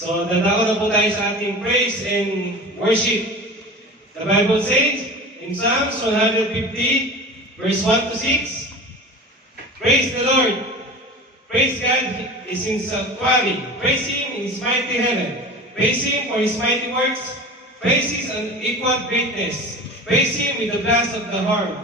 So, dadako na po tayo sa ating praise and worship. The Bible says in Psalms 150, verse 1 to 6, praise the Lord. Praise God is in sanctuary. Praise Him in His mighty heaven. Praise Him for His mighty works. Praise His unequaled greatness. Praise Him with the blast of the horn.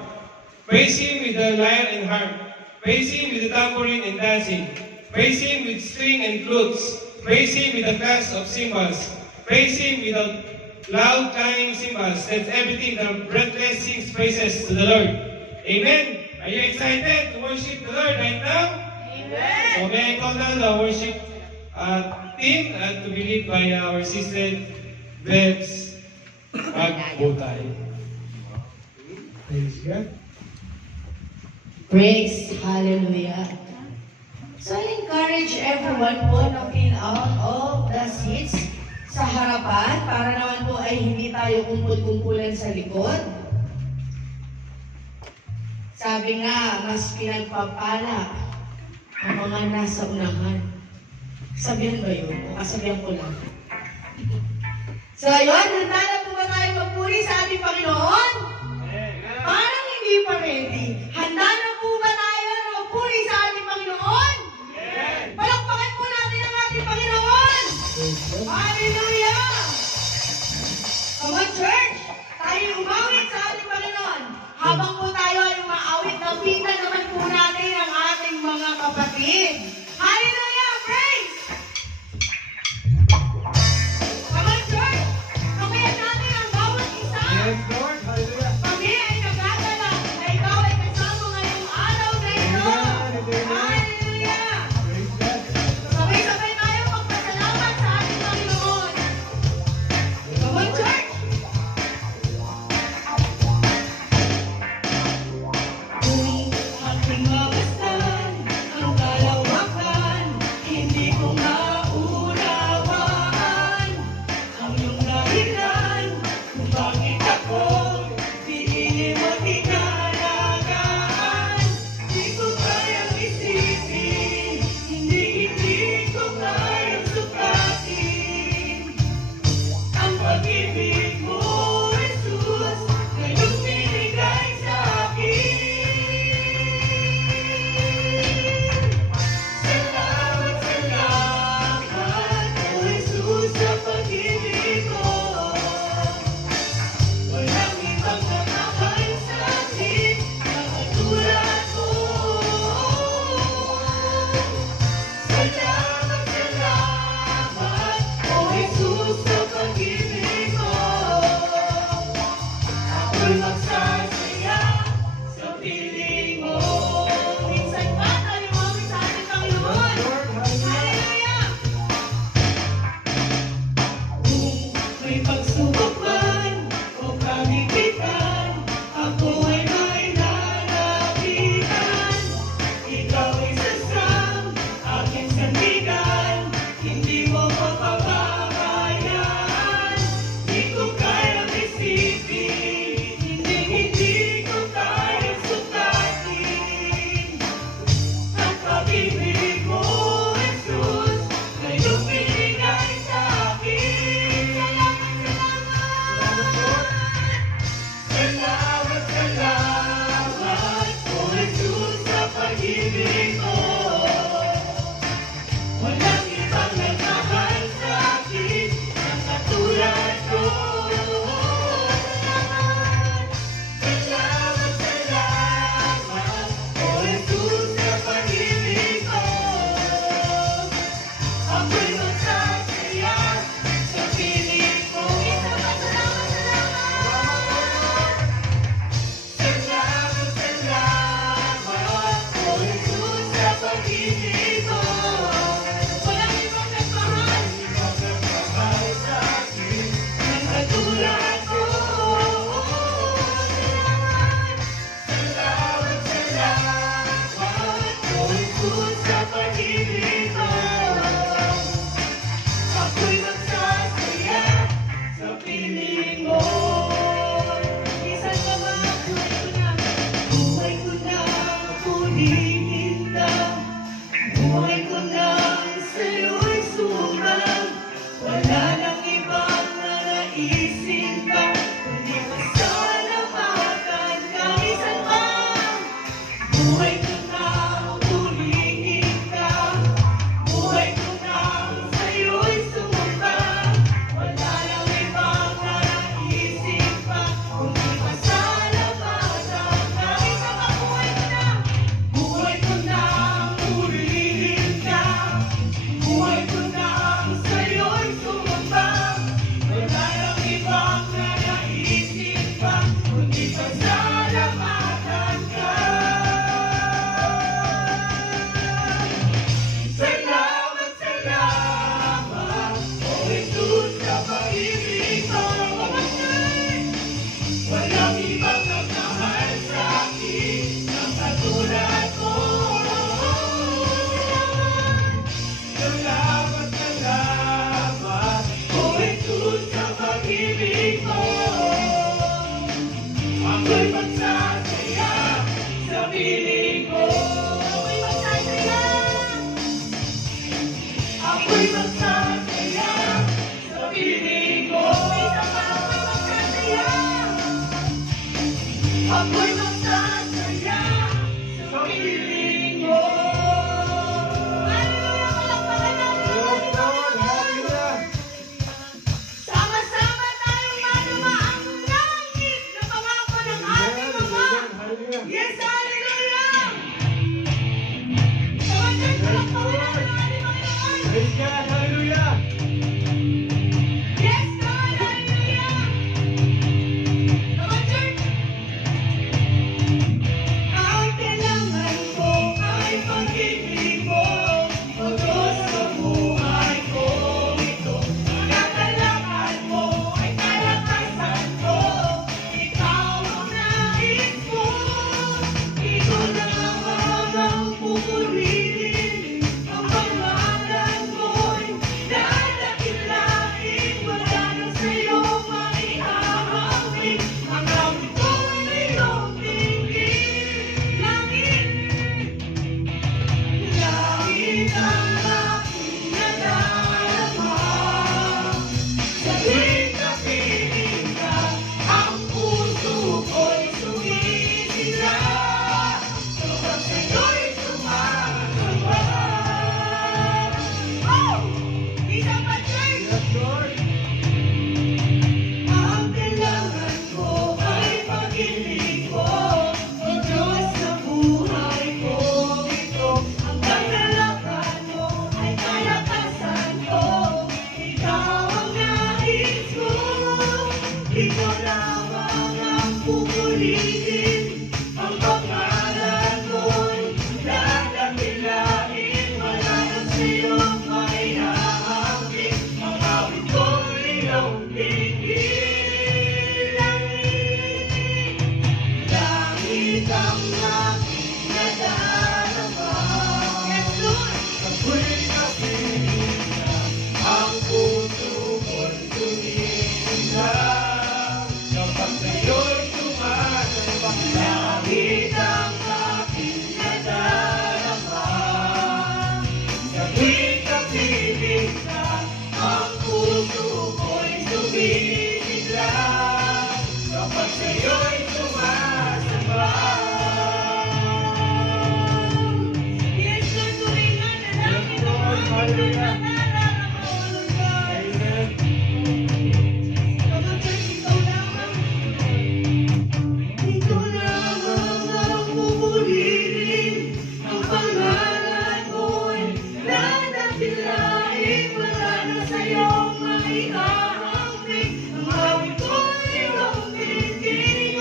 Praise Him with the lyre and harp. Praise Him with the tambourine and dancing. Praise Him with string and flutes. Praise Him with the clash of cymbals. Praise Him with the loud clanging cymbals. Let everything that breathless sings praises to the Lord. Amen. Are you excited to worship the Lord right now? Amen. So may I call down the worship team to be led by our sister Bebs Magbutay. Praise God. Praise, hallelujah. So I encourage everyone po na fill out all the seats sa harapan para naman po ay hindi tayo kumpul-kumpulan sa likod. Sabi nga, mas pinagpapala ang mga nasa unahan. Sabihan ba yun? O kasabihan ko lang. So ayun, handa na po ba tayo magpuri sa ating Panginoon? Parang hindi pa ready. Handa na po ba tayo na magpuri sa ating Panginoon? Palakpakan po natin ang ating Panginoon! Hallelujah! Come on, church! Tayo umawit sa ating Panginoon. Habang po tayo ay umaawit, napitan naman po natin ang ating mga kapatid. Hallelujah! Praise! Come on, church! Kamayan natin ang bawat isa. Yes, Lord. Hallelujah. Kami ay nagdadala na ikaw ay kasama ngayong Ako'y magsasaya sa piling mo. Isa pa ako'y magsasaya. Ako'y magsasaya sa piling mo. Hallelujah! Palakpakan natin ang ating Panginoon. Sama-sama tayong manumaang langit na pangako ng ating Ama. Yes, hallelujah! Sama church, palakpakan natin ang ating Panginoon. Praise God, hallelujah! Yes, God, hallelujah! Sama church. Ang kailangan ko ay pag-ibig mo, O Diyos sa buhay ko ito. Ang kakalakad mo ay kalakasan ko, Ikaw ang nais ko. Ikaw lamang ang pupurihin, ang pangalan mo'y dadakilain. Wala na sa'yo maihahawin, ang awit ko'y iyong tingin. Langit ang aking nadarama. Sa tuwing napiling ka, ang puso ko'y sumisigla. Kapag sa'yo'y sumasamba. Oh! Isa pa, church! Yes, Lord! Ang kailangan ko ay pag-ibig mo, O Diyos sa buhay ko ito. Ang kakalakad mo ay kalakasan ko, Ikaw ang nais ko. Ikaw lamang ang pupurihin, ang pangalan mo'y dadakilain. Wala na sa'yong maihahawin, ang awit ko'y iyong tingin. Langit ang aking nadarama. Yes, Lord! Sa tuwing napiling ka, ang puso ko'y tumitigla. Kapag sa'yo'y sumasambang Langit ang aking nadarama. sa tuwing napiling Ka, ang puso ko'y sumisigla. kapag sa'yo'y sumasamba. Yes, Lord, turingan na langit ang aking nadarama, O Lord God. Amen. Kapag church, ikaw lamang. Ikaw lamang ang pupurihin, ang pangalan mo'y dadakilain. Wala na sa'yong maihahawin, ang awit ko'y iyong tingin.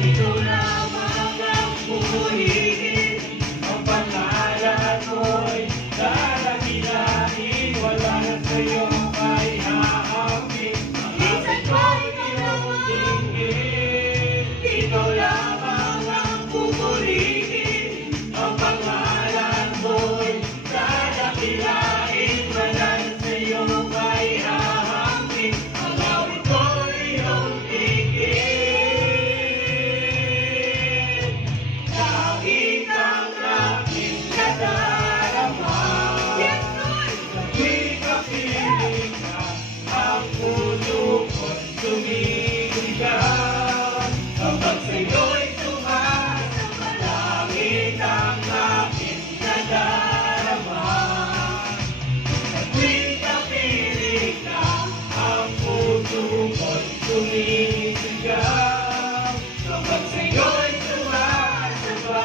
Ikaw lamang ang pupurihin. Ang pangalan mo'y dadakilain, wala na sa'yong maihahawin. Ang Minsan awit pa ko'y ikaw iyong lamang. tingin. Ikaw lamang ang pupurihin. Ang pangalan mo'y dadakilain, wala na sa'yong maihahawin. Ang awit ko'y iyong tingin. Langit ang aking nadarama. Yes, Lord! Sa tuwing napiling ka, ang puso ko'y sumisigaw. Kapag sa'yo'y sumasamba, langit ang aking nadarama. Sa tuwing napiling ka, ang puso ko'y sumisigaw. Kapag sa'yo'y sumasamba.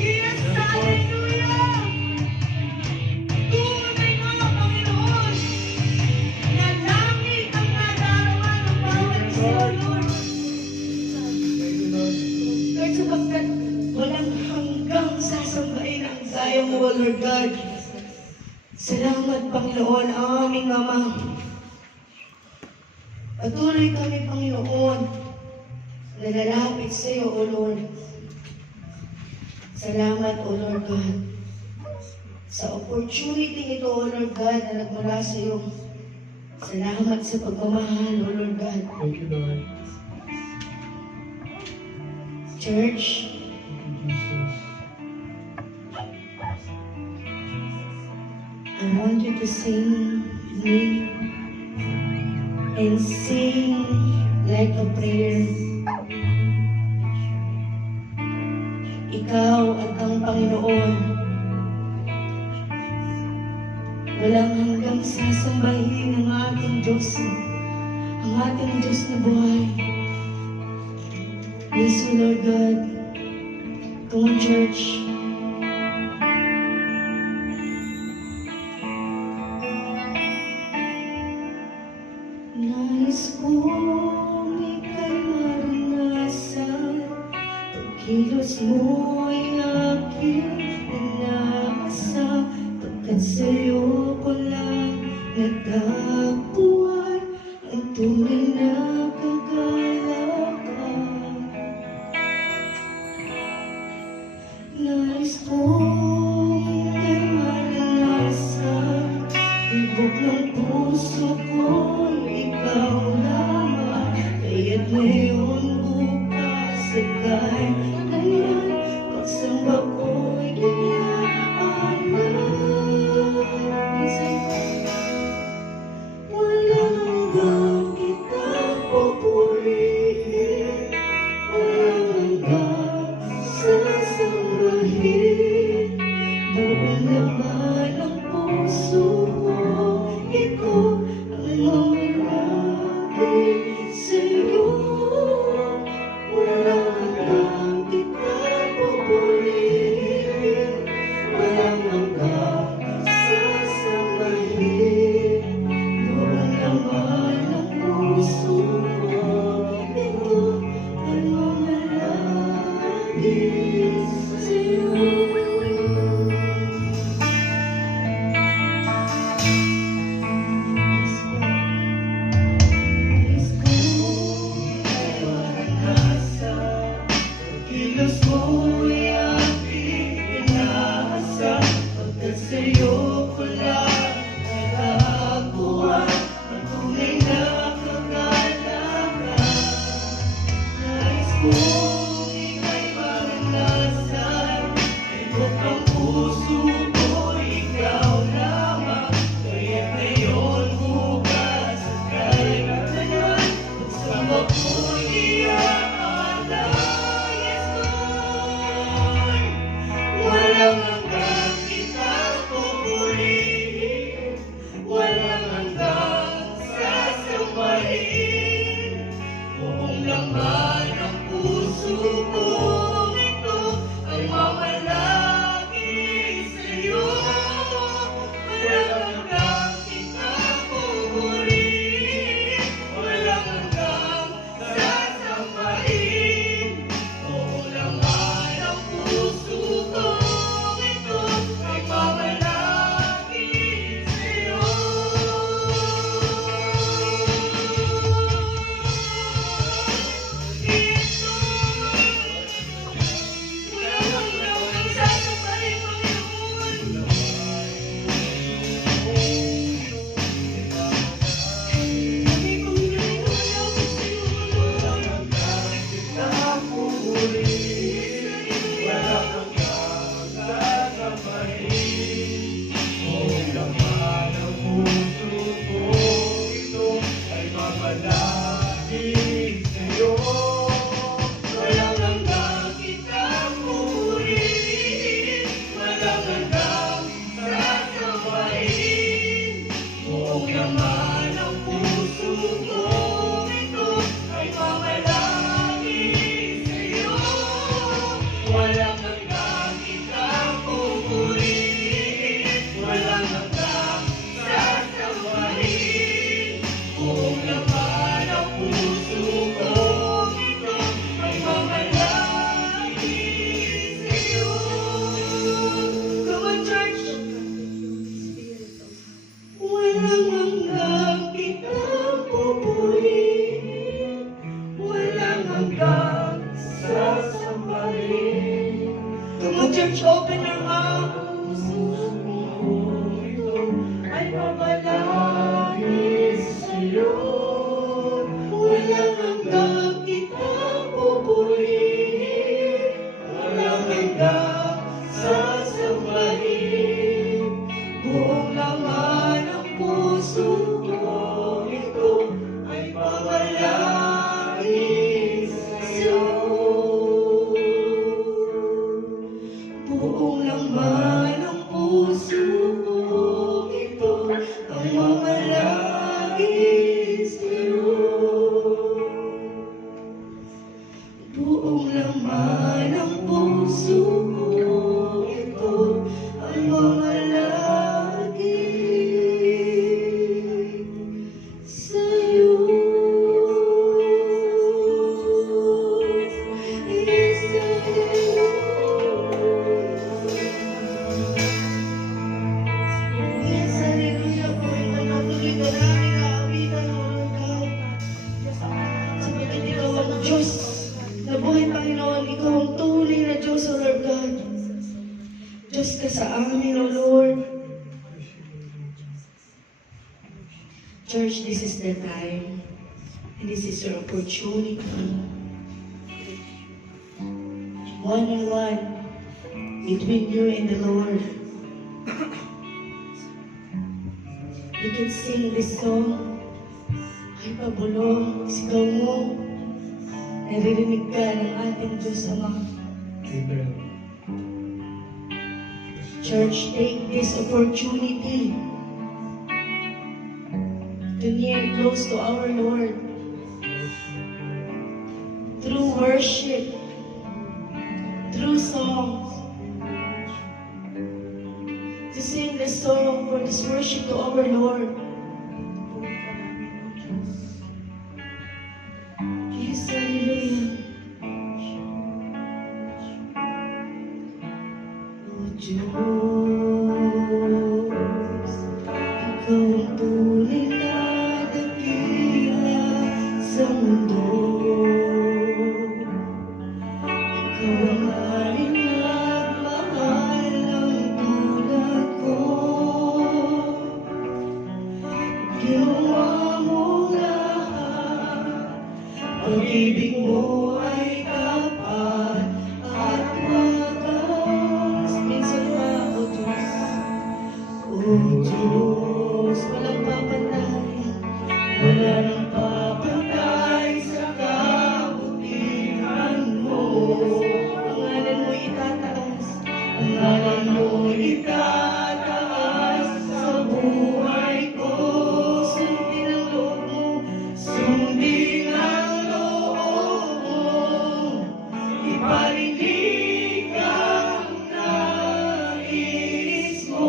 Yes, hallelujah! Tunay nga, Panginoon, na langit ang nadarama ng bawat isa, Lord. Lord, sapagkat walang hanggang sasambahin ang gaya mo, Lord God. Salamat, Panginoon, aming Ama. Patuloy kami, Panginoon, na lalapit sa iyo, O Lord. Salamat, O Lord God, sa opportunity ito, O Lord God, na nagmula sa iyo. Salamat sa pagmamahal, O Lord God. Thank you, Lord. Church, Thank you, Jesus. I want you to sing with me and sing like a prayer. Ikaw at ang Panginoon, walang hanggang sasambahin ang ating Diyos na buhay. Yes, O Lord God. Come on, church. Nais kong ika'y maranasan, pagkilos mo'y aking inaasam, pagkat sa'yo ko lang nagtapuan ang tunay na kagalakan. Nais kong ika'y maranasan, ibog ng puso ko'y ikaw lamang, kaya't ngayon, bukas, at kahit kailan, pagsamba ko'y ginaanan. puso ko ito ang mga langis sa'yo. Buong laman ng puso ko ito ang mga langis sa'yo. Yes, hallelujah po. Ito patuloy ka namin aawitan mo, Lord God. Sapagat ikaw ang Diyos na buhay, Panginoon. Ikaw ang tunay na Diyos, O Lord God. Diyos ka sa amin, O Lord. Church, this is the time. And this is your opportunity. One-on-one between you and the Lord. You can sing this song. Ay pabulong, sigaw mo. Naririnig ka ng ating Diyos Ama. Church, take this opportunity to near close to our Lord through worship, through songs, to sing the song for this worship to our Lord. Yes, hallelujah. O Diyos, ikaw ang tunay na dakila sa mundo. Ikaw ang maring nagmahal ng tulad ko. Ginawa mo lahat, pag-ibig mo ay tapat at wagas. Minsan pa, O Diyos, O Diyos, walang papantay, wala nang papantay sa kabutihan mo. Ang ngalan mo itataas, ang ngalan mo itataas sa buhay ko. Sundin ang loob mo, sundin ang loob mo, iparinig ang nais mo.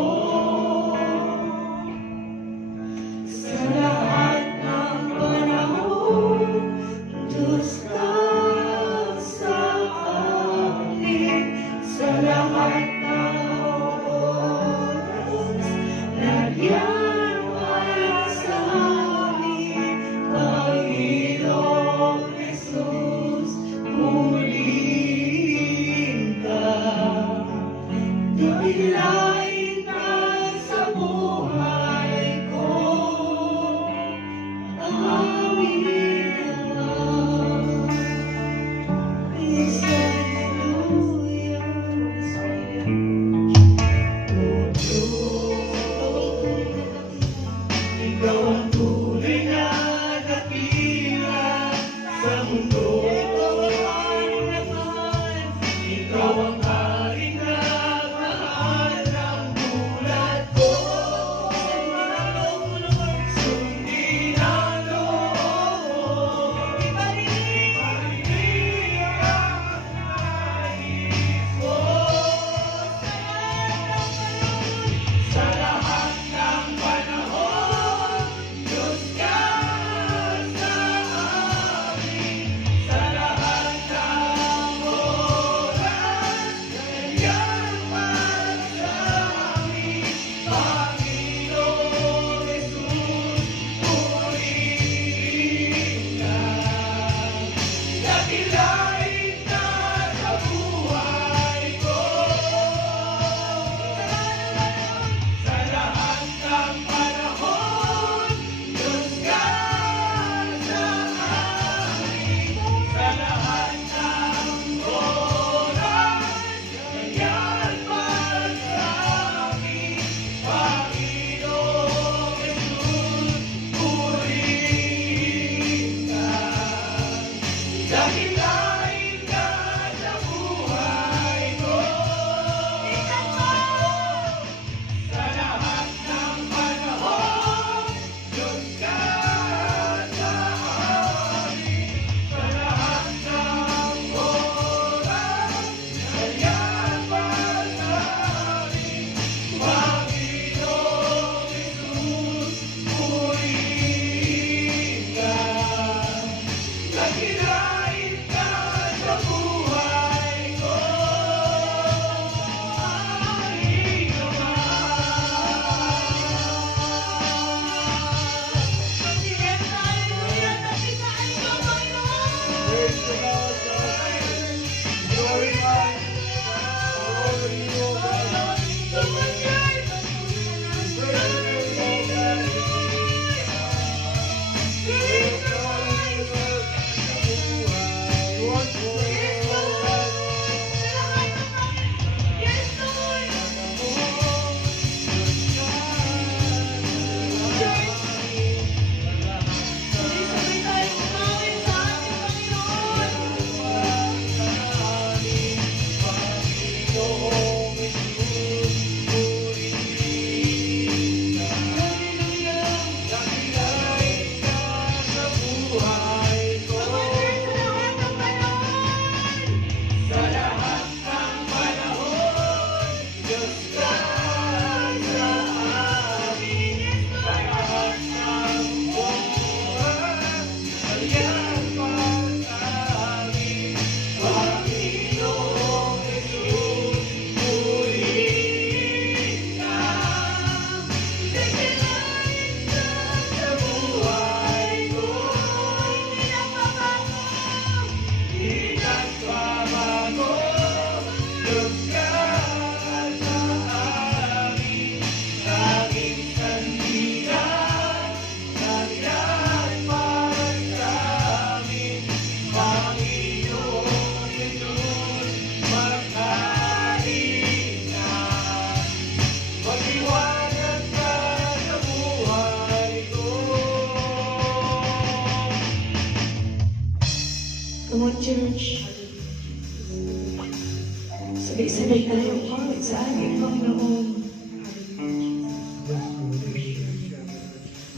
Magsabay tayo, sa ating Panginoon.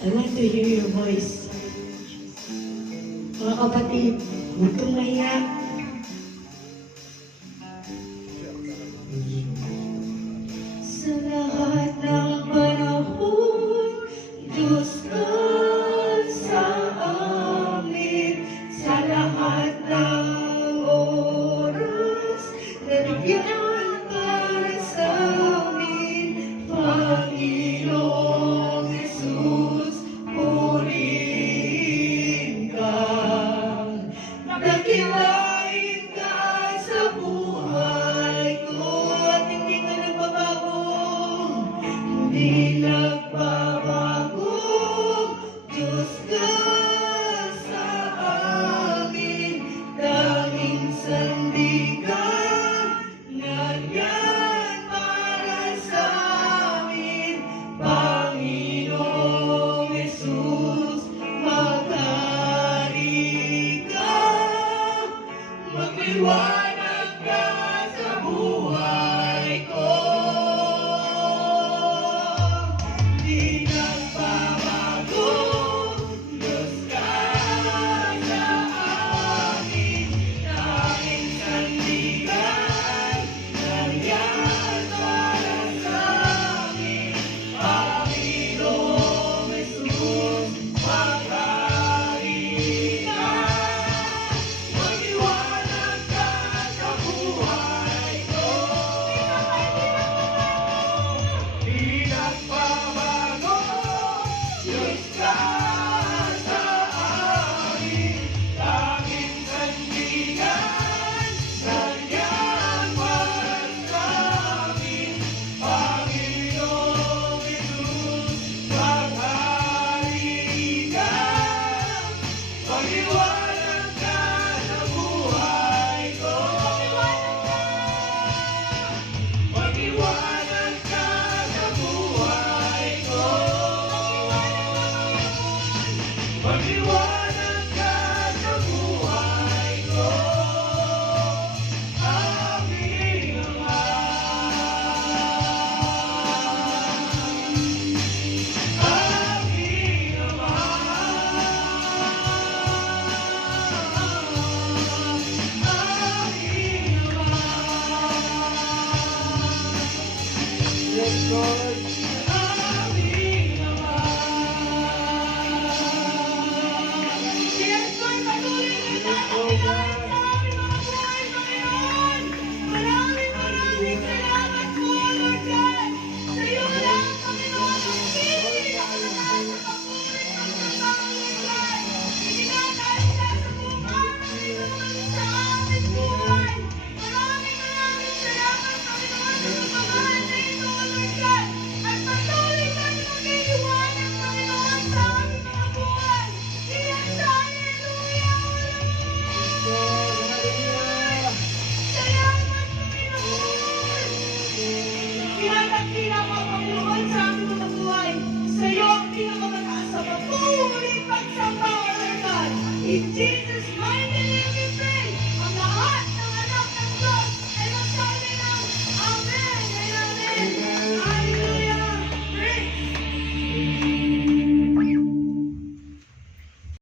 I want to hear your voice. Mga kapatid, huwag kang mahiya. Sa lahat ng panahon, Diyos ka sa amin. Sa lahat ng oras, nabigyan ka sa amin. Panginoong Jesus, purihin ka. Nakilain ka sa buhay ko at hindi ka nagbabago. Hindi